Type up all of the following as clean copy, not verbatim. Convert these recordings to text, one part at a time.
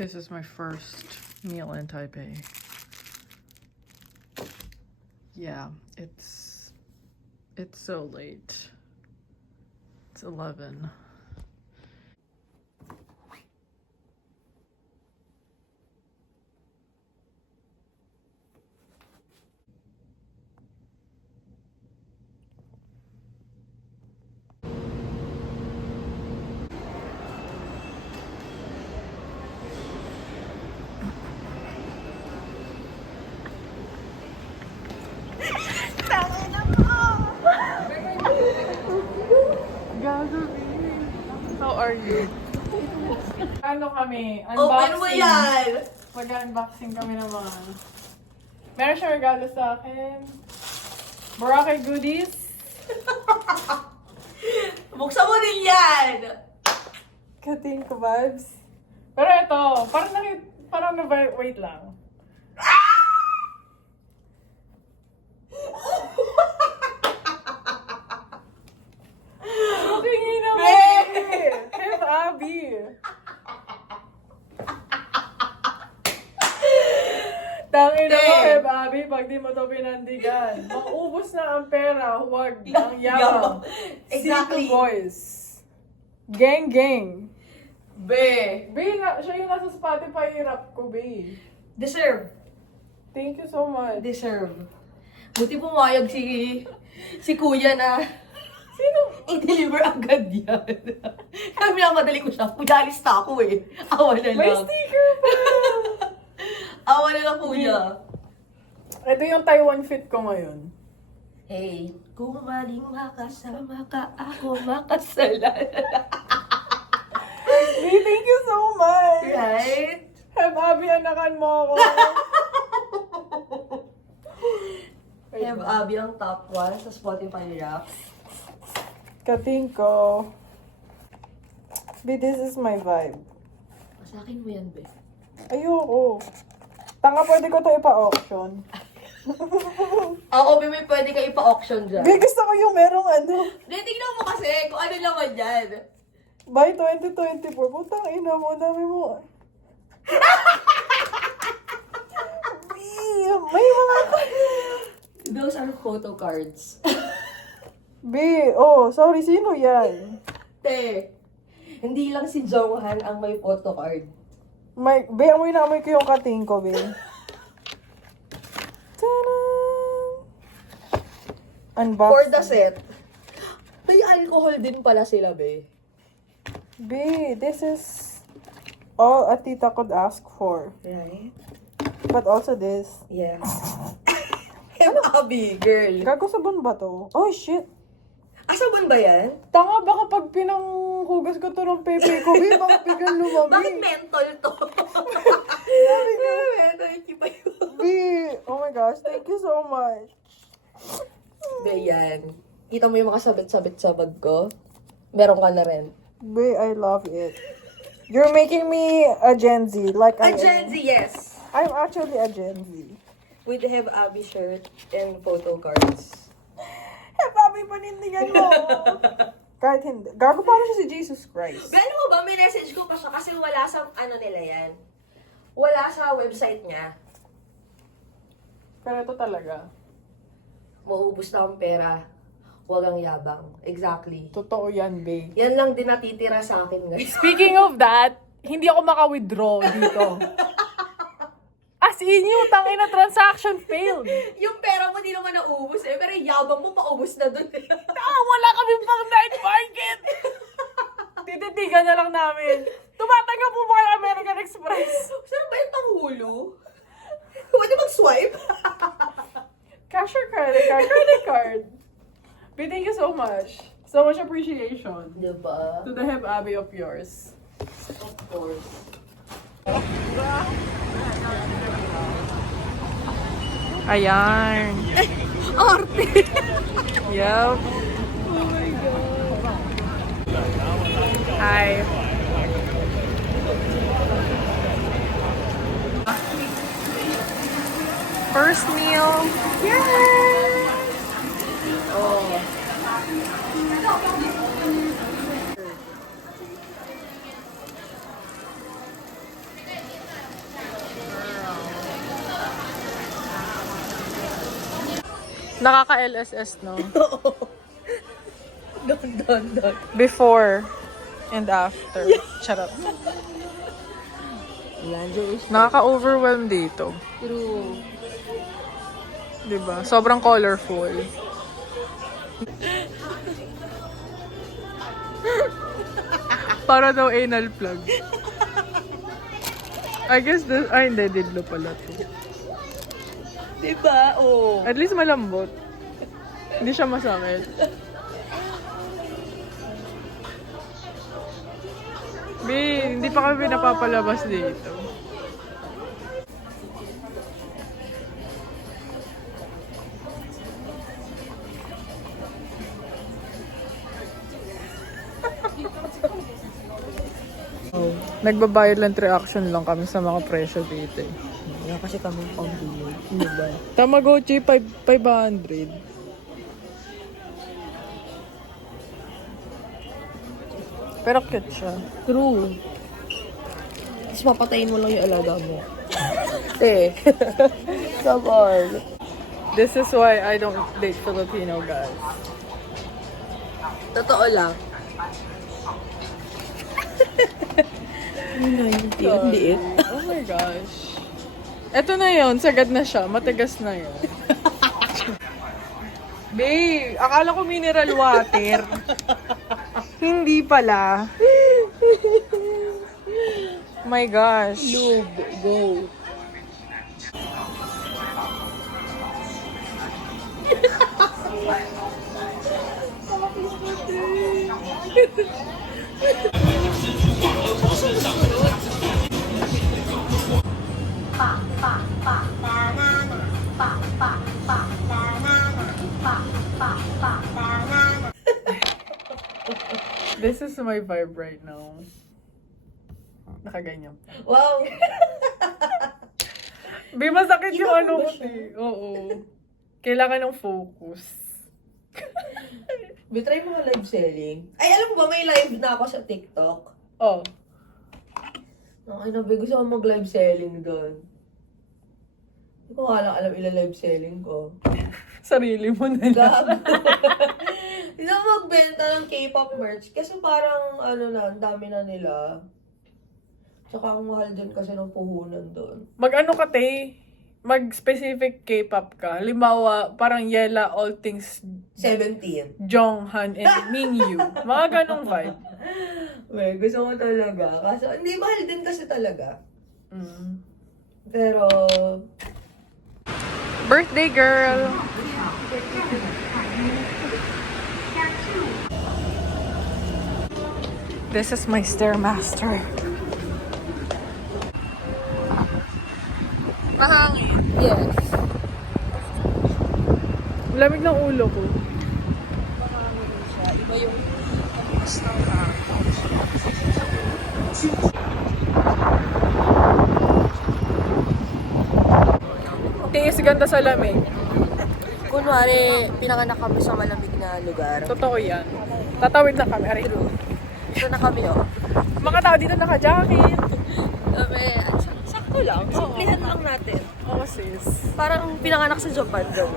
This is my first meal in Taipei. Yeah, it's so late. It's 11. How are you? Ano kami? Open mo yan! Mag-unboxing kami naman. Meron siya regalo sa akin. Boracay goodies. Buksan mo din yan! Kating ko vibes. Pero ito, parang wait lang. Tingin naman! Kev Abby! Tangin na mo, Kev Abby, pag di mo to pinandigan. Maubos na ang pera, huwag ang yaman. Exactly. Single boys. Gang, gang. Be. Siya yung nasa Spotify rap ko, be. Deserve. Thank you so much. Deserve. Buti pumayag si kuya na i-deliver agad yan. Kaya minamadali ko siya. Kuya, alista ako eh. Awa na lang. May sticker pa! Awa na lang kuya. Ito yung Taiwan fit ko ngayon. Hey, kung maling makasama ka, ako makasalan. Hey, thank you so much! Right? Have Abby, anakan mo ako. Have Abby ang top 1 sa Spotify rap. Kating ko. Be, this is my vibe. Sa akin mo yan, be. Ayoko. Tanga, pwede ko to ipa-auction. Ako, be, may pwede ka ipa-auction dyan. Be, gusto ko yung merong ano. Tingnan mo kasi kung ano naman yan. By 2024, putang ina mo, dami mo. Be, may mga... Those are photo cards. Be, oh, sorry, sino yan? Te, hindi lang si Jonghan ang may photo card. Be, amoy na amoy ko yung kating ko, be. Unboxing. For the set, may alcohol din pala sila, be. Be, this is all a tita could ask for. Right? But also this. Yeah. Abi, girl. Gago sabon ba to? Oh, shit. Asabon ba yan? Tanga, baka pag pinanghugas ko to ng pepe ko, be, baka biglang lumami. Bakit mentol to? Mentol, iba yun. Be, oh my gosh, thank you so much. Be, yan. Kita mo yung mga sabit-sabit sa bag ko? Meron ka na rin. Be, I love it. You're making me a Gen Z, like I A Gen Z, yes. I'm actually a Gen Z. With the Have Abby shirt and photo cards. Eh, papi, panindigan mo. Kahit hindi. Gago pa siya si Jesus Christ. Pero mo ba, may message ko pa siya kasi wala sa ano nila yan. Wala sa website niya. Pero ito talaga. Mauubos na ang pera. Huwag ang yabang. Exactly. Totoo yan, babe. Yan lang din natitira sa akin guys. Speaking of that, hindi ako maka-withdraw dito. As in, yung tangin na transaction failed. Yung pera mo di naman naubos eh, pero yung yabang mo paubos na dun. Wala kami pang night market. Tititigan na lang namin. Tumatanggap po ba kayo American Express? Saan ba yung panghulo? Pwede mag-swipe? Cash or credit card? Credit card. But thank you so much. So much appreciation. Diba? To the Have Abby of yours. Of course. Ayan. Arte! Yup. Oh my God. Hi. First meal. Yes! Oh. Nakaka-LSS, no? Don. Before and after. Charot. Lanjo is Nakaka-overwhelm dito. true. Diba? Sobrang colorful. Para daw anal plug. I guess hindi, didlo pala to. Diba? Oh. At least malambot. Hindi siya masakit. Hindi pa kami napapalabas dito. Oh. Nagbabayad reaction lang kami sa mga presyo dito. Wala kasi kami pang-bilog. Diba? Tamagotchi, 500. Pero cute siya. True. Tapos papatayin mo lang yung alaga mo. Eh. Come on. This is why I don't date Filipino guys. Totoo lang. Ang liit. Oh my gosh. Eto na yon, sagad na siya. Matigas na yon. Babe, akala ko mineral water. Hindi pala. My gosh. Lube. Go. This is my vibe right now. Nakaganyan. Wow. Babe, masakit yung Iba ano ba ko. siya? Oo. Kailangan ng focus. Betray mo live selling. Ay, alam mo ba, may live na ako sa TikTok. Oh. Ay, nabi, gusto ko mag-live selling doon. Hindi ko alam ilang live selling ko. Sarili mo na lang. Gago. Hindi ako magbenta ng K-pop merch. Kasi parang, ang dami na nila. Tsaka ang mahal din kasi ng puhunan doon. Mag-ano ka, te? Mag-specific K-pop ka. Halimbawa, parang Yella, All Things 17. Jonghan and Mingyu. Mga ganong vibe. Well, gusto ko talaga. Kaso, hindi mahal din kasi talaga. Mm. Pero, Birthday girl! This is my Stairmaster. Mahangin. yes. Lamig ng ulo ko. Iba yung Tiis ganda sa lamig. kunwari, pinanganak kami sa malamig na lugar. Totoo yan. Tatawid na kami. Aray. Ito na kami, oh. Mga tao dito naka-jacket. Sakto lang. Simplihan lang natin. Oh, sis. Parang pinanganak sa Japan daw.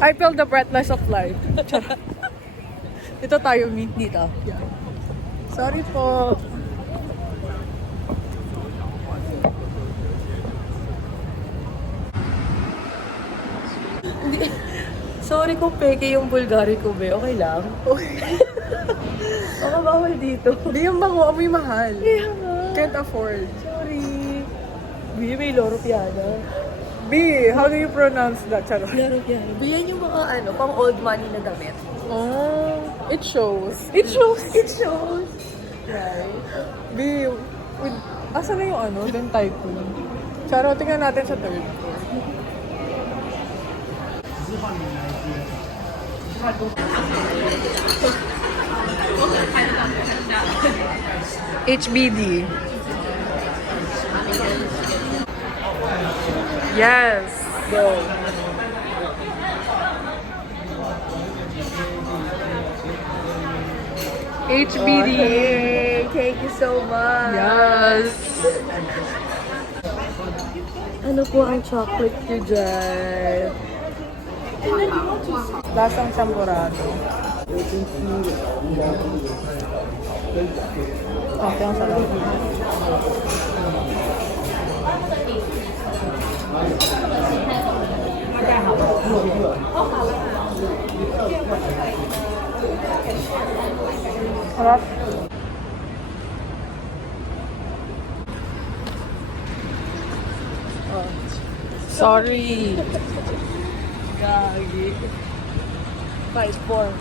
I feel the breathless of life. Dito tayo, Mi. Dito. Sorry po. Sorry kung peke yung Bulgari ko, be. Okay lang. Okay. Baka bawal dito. Hindi yung bango, amoy mahal. Kaya nga. Can't afford. Sorry. Bi, may Loro Piana. B, how do you pronounce that? Charot. Loro Piana. Bi, yan yung mga pang old money na damit. Oh, it shows. It shows. It shows. Right. B, asa na yung ano? Then typhoon. Charot, tingnan natin sa third floor. HBD. Yes. Go. HBD. Hey, thank you so much. Yes. Ano po ang chocolate nyo dyan? Lasang champorado. Okay, ang sarap. Sarap. Sorry. Gagi. 5-4.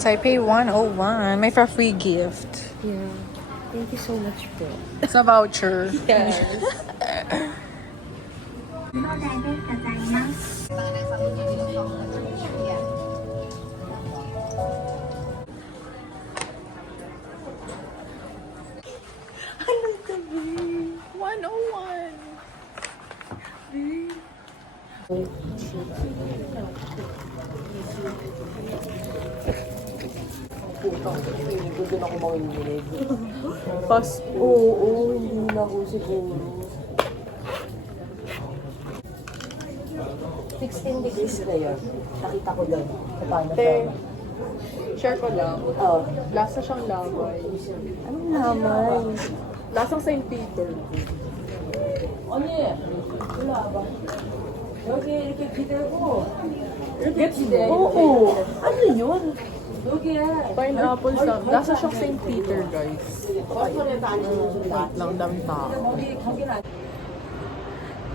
Taipei 101. May for free gift. Yeah. Thank you so much po. It's a voucher. Yes. Anong gabi? 101. Hindi ko ako makinig. Pas. Oo, hindi na ako siguro. 16 degrees na yan. Nakita ko doon. Paano Te, share ko lang. Oh. Lasa siyang lamay. Anong naman? Lasang St. Peter. Ano yan? Wala ba? Okay, Peter ko. Gets mo? Oo. Ano yun? Okay, Pineapple sa... Lasa siyang St. Peter, guys. Wait lang, daming tao.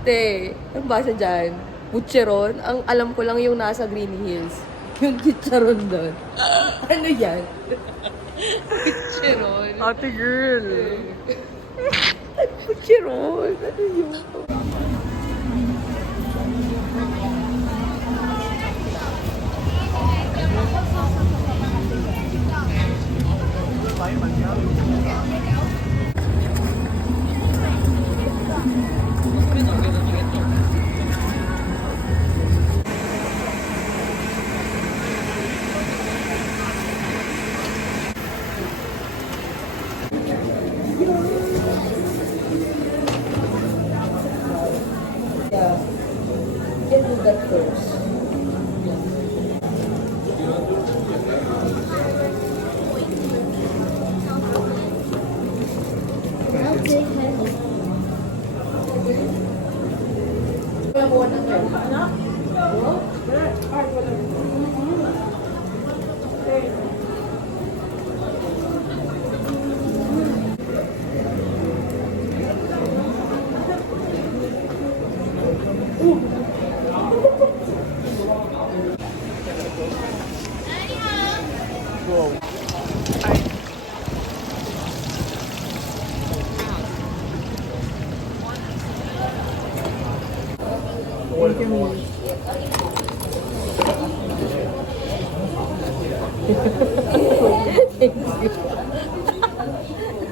Te, ang basa dyan? Butcheron? Ang alam ko lang yung nasa Green Hills. Yung chicharon doon. Ano yan? Butcheron? Ate girl. Butcheron? Ano yun? Yeah. You can do that first.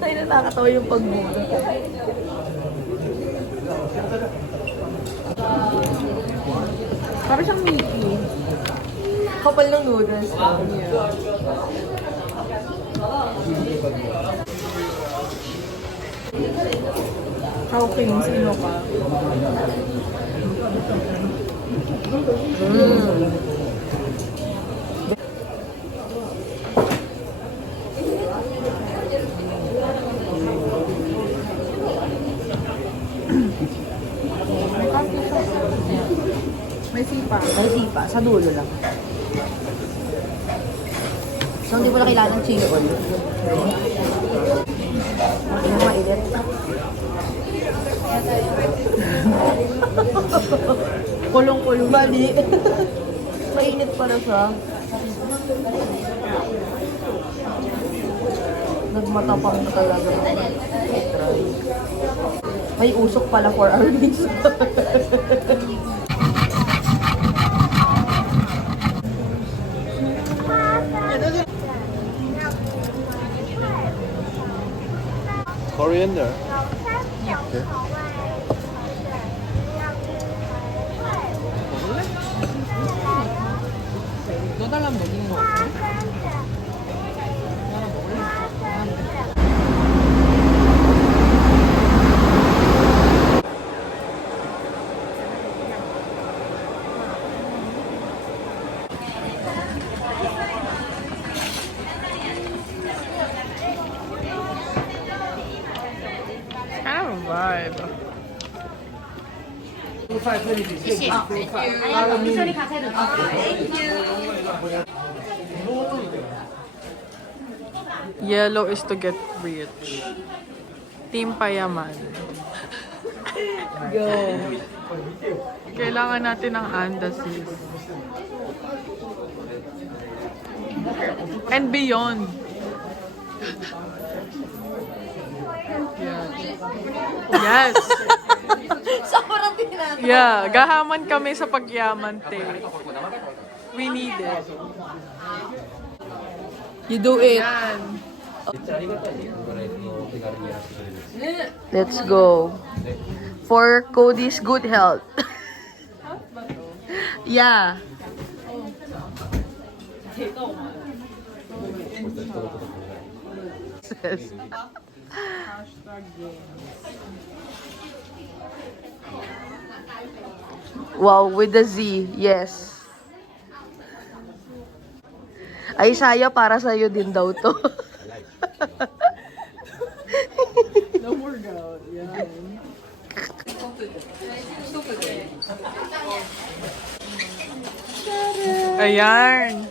Ay, nakakatawa yung pagbuto. Parang siyang Mickey. Kapal ng noodles. Chowking, sino ka? May sipa. May sipa, sa dulo lang. So, hindi mo na kailangan ng chili oil. Yung mainit. Kulong-kulong. Mali. Mainit pala siya. Nagmatapang na talaga. May usok pala for our dish. Coriander. Okay. Total lang ba? Yellow is to get rich. Team Payaman. Go. Kailangan natin ng andasis. And beyond. Yes. Sobrang tinanong. Yeah, gahaman kami sa pagyaman, te. We need it. You do it. Yan. Let's go. For Cody's good health. Yeah. Wow, with the Z, yes. Ay, Saya, para sa'yo din daw to. No more gout. Yan. Ayan.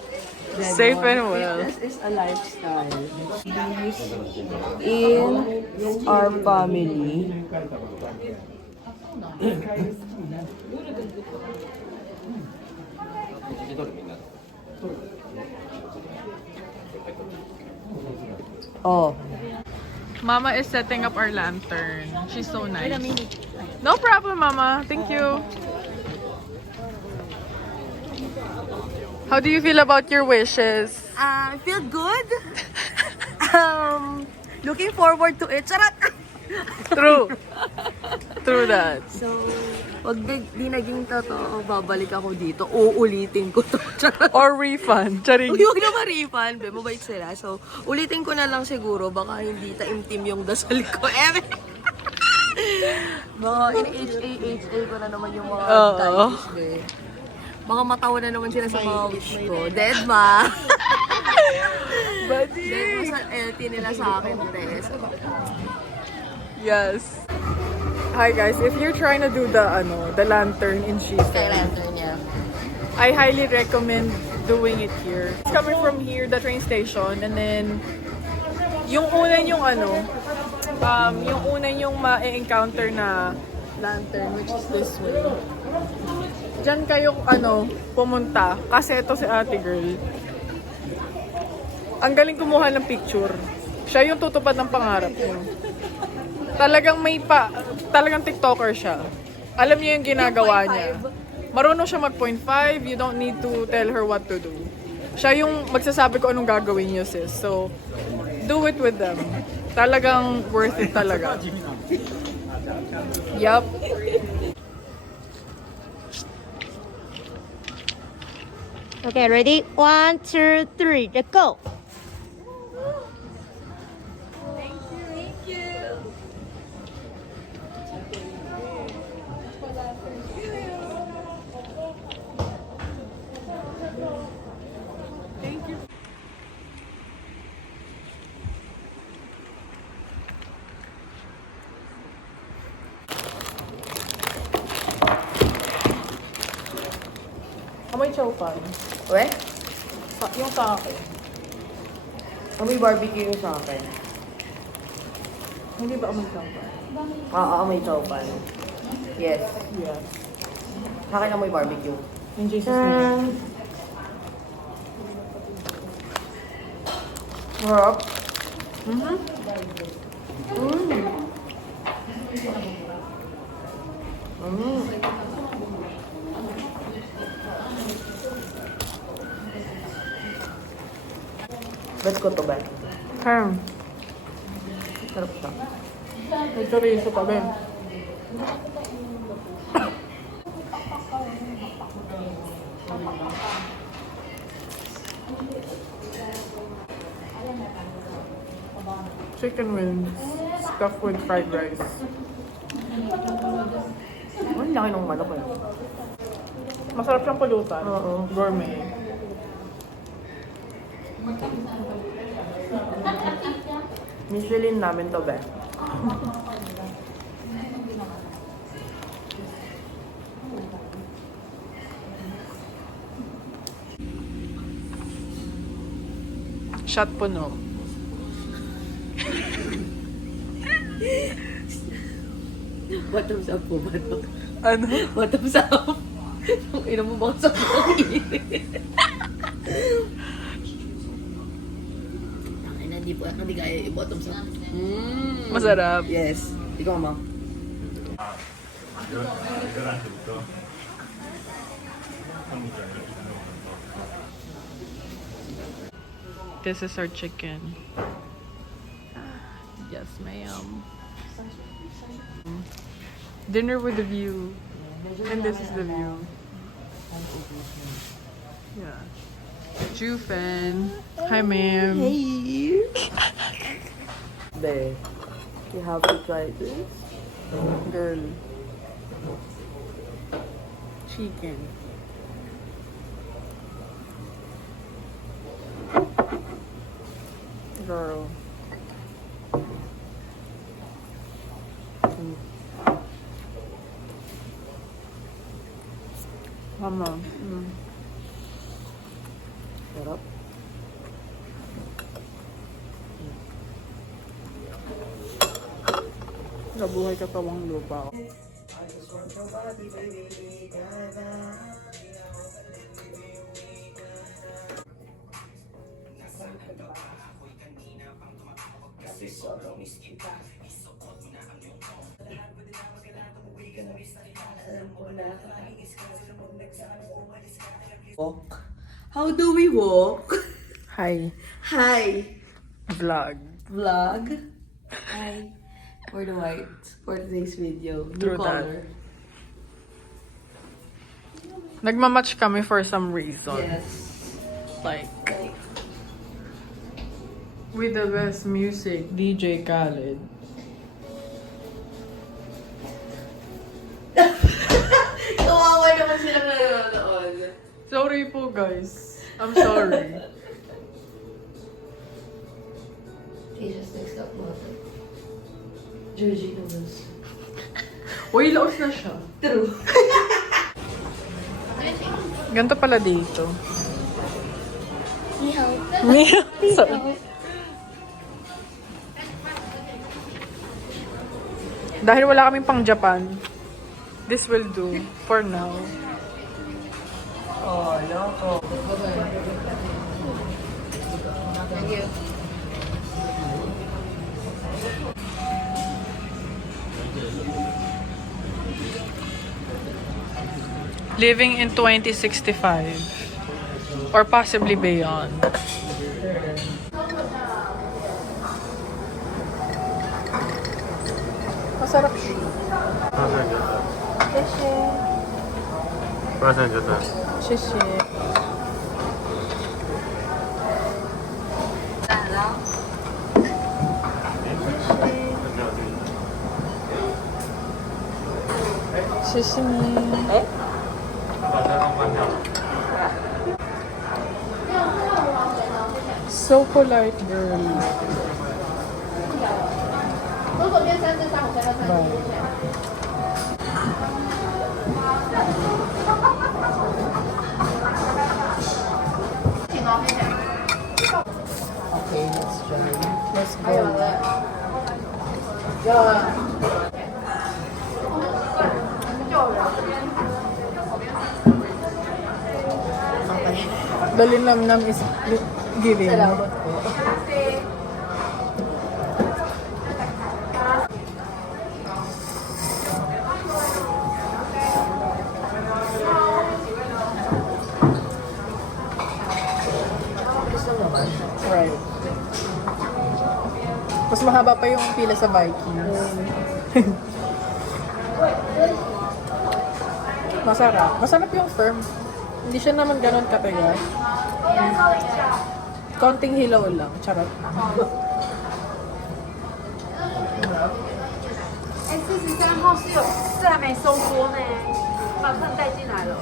Safe and well. This is a lifestyle. In our family. Oh. Mama is setting up our lantern. She's so nice. No problem, Mama. Thank you. How do you feel about your wishes? I feel good. Looking forward to it. Charot! True. True that. So, wag di naging totoo, babalik ako dito. Uulitin ko to. Charot! Or refund. Charing. Huwag na ma-refund. Mabait sila. So, ulitin ko na lang siguro. Baka hindi taimtim yung dasal ko. Mga in-HA ko na naman yung mga Oo. diabetes eh. Baka matawa na naman sila sa mga wish ko. Dead ma! Buddy. Dead ma sa LT nila sa akin, Tess. Yes. Hi guys, if you're trying to do the lantern in Sky Shisen, lantern niya. I highly recommend doing it here. It's coming from here, the train station, and then yung una yung ma-encounter na lantern, which is this way. Diyan kayo pumunta kasi ito si ate girl. Ang galing kumuha ng picture. Siya yung tutupad ng pangarap niyo. Talagang TikToker siya. Alam niya yung ginagawa niya. Marunong siya mag 0.5, you don't need to tell her what to do. Siya yung magsasabi ko anong gagawin niyo, sis. So, do it with them. Talagang worth it talaga. Yup. Okay, ready? 1, 2, 3, let's go! Amoy chowpan. We? Yung sa akin. Amoy barbecue yung sa akin. Hindi ba amoy chowpan? Oo, amoy chowpan. Yes. Yes. Sa akin amoy barbecue. In Jesus' name. Harap. Mm-hmm. Bet ko to ba? Sarap siya. May chorizo pa ba? Chicken wings stuffed with fried rice. Ang laki ng manok eh. Masarap siyang pulutan. Oo. Gourmet. Michelin namin to ba? Shot puno. Bottoms up po ba to? Ano? Bottoms up. Yung ina mo bang sa Tangina, hindi kaya i-bottoms up. Masarap. Yes. Ikaw, ma. This is our chicken. Yes, ma'am. Dinner with the view. And this is the view. Yeah. Jufen. Hi, ma'am. Hey. Babe, you have to try this. Girl. Chicken. Girl. Mama. Sarap. Nabuhay katawang lupa. Walk. How do we walk? Hi. Hi. Vlog. Vlog. Hi. For the white. For today's video. New True that. color. Nagmamatch kami for some reason. Yes. Like, with the best music, DJ Khaled. Kawawa naman silang nanonood. Sorry po, guys. I'm sorry. Asia's next up model. Georgie Nobles. Uy, laos na siya. True. Ganito pala dito. Ni hao. Sorry. Dahil wala kaming pang Japan, this will do for now. Oh, loko. Thank you. Living in 2065 or possibly beyond. Masarap siya. 不然现在觉得谢谢。谢谢你。哎？把灯都关掉了。 So polite, girl. Bye. Okay, let's try. Let's go. Okay. Dalinamnam is giving. Salamat po. Gusto naman. Right. Mas mahaba pa yung pila sa Vikings. Masarap. Masarap yung firm. Hindi siya naman ganun katigas. Konting hilaw lang. Charot. 哎，43号是还没收桌呢，把客人带进来了。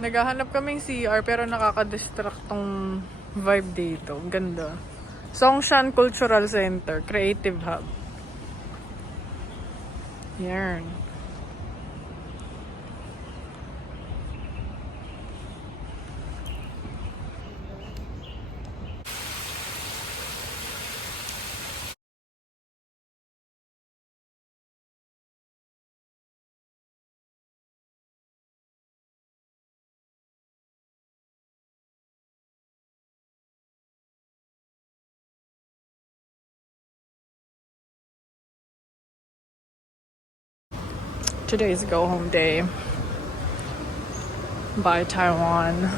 Naghahanap kaming CR pero nakaka-distract tong vibe dito. Ang ganda. Songshan Cultural Center, Creative Hub. Yan. Today's go home day. Bye, Taiwan.